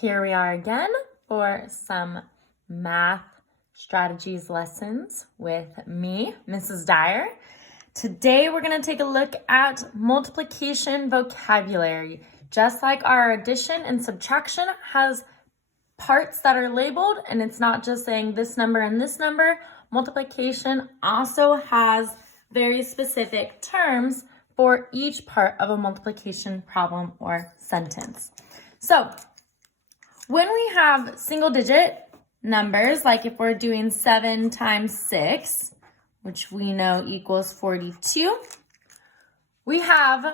Here we are again for some math strategies lessons with me, Mrs. Dyer. Today we're going to take a look at multiplication vocabulary. Just like our addition and subtraction has parts that are labeled, and it's not just saying this number and this number, multiplication also has very specific terms for each part of a multiplication problem or sentence. So when we have single digit numbers, like if we're doing 7 times 6, which we know equals 42, we have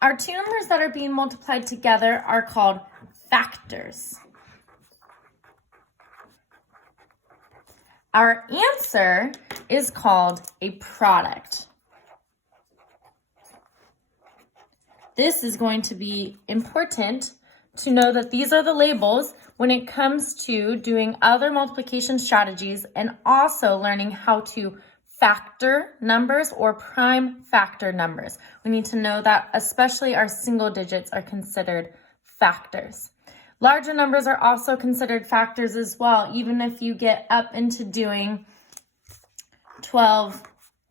our two numbers that are being multiplied together are called factors. Our answer is called a product. This is going to be important to know that these are the labels when it comes to doing other multiplication strategies and also learning how to factor numbers or prime factor numbers. We need to know that especially our single digits are considered factors. Larger numbers are also considered factors as well, even if you get up into doing 12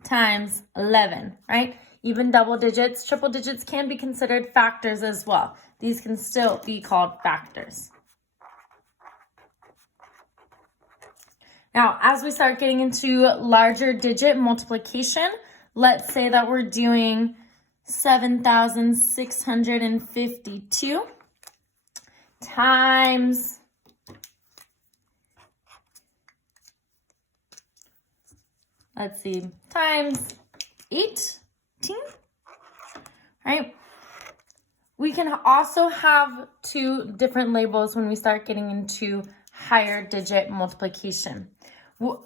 times 11, right? Even double digits, triple digits can be considered factors as well. These can still be called factors. Now, as we start getting into larger digit multiplication, let's say that we're doing 7,652 times times 18, right? We can also have two different labels when we start getting into higher digit multiplication.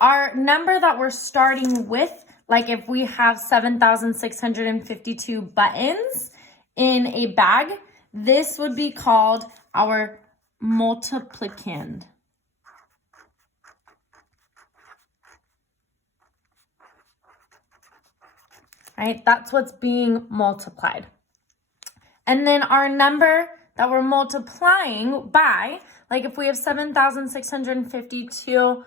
Our number that we're starting with, like if we have 7,652 buttons in a bag, this would be called our multiplicand. Right? That's what's being multiplied. And then our number that we're multiplying by, like if we have 7,652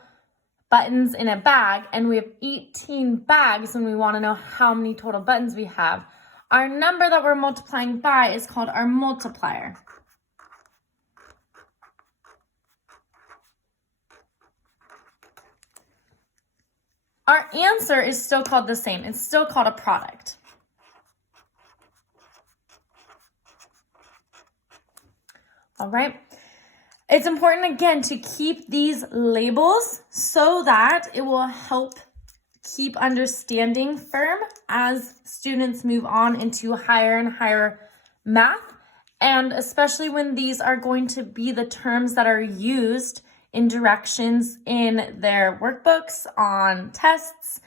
buttons in a bag and we have 18 bags and we want to know how many total buttons we have, our number that we're multiplying by is called our multiplier. Our answer is still called the same. It's still called a product. All right. It's important, again, to keep these labels so that it will help keep understanding firm as students move on into higher and higher math, and especially when these are going to be the terms that are used in directions in their workbooks, on tests,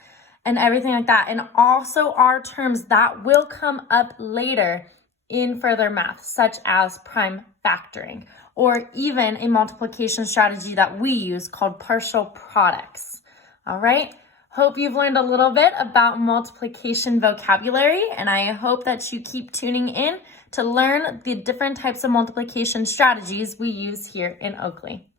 and everything like that. And also are terms that will come up later in further math, such as prime factoring, or even a multiplication strategy that we use called partial products. All right. Hope you've learned a little bit about multiplication vocabulary, and I hope that you keep tuning in to learn the different types of multiplication strategies we use here in Oakley.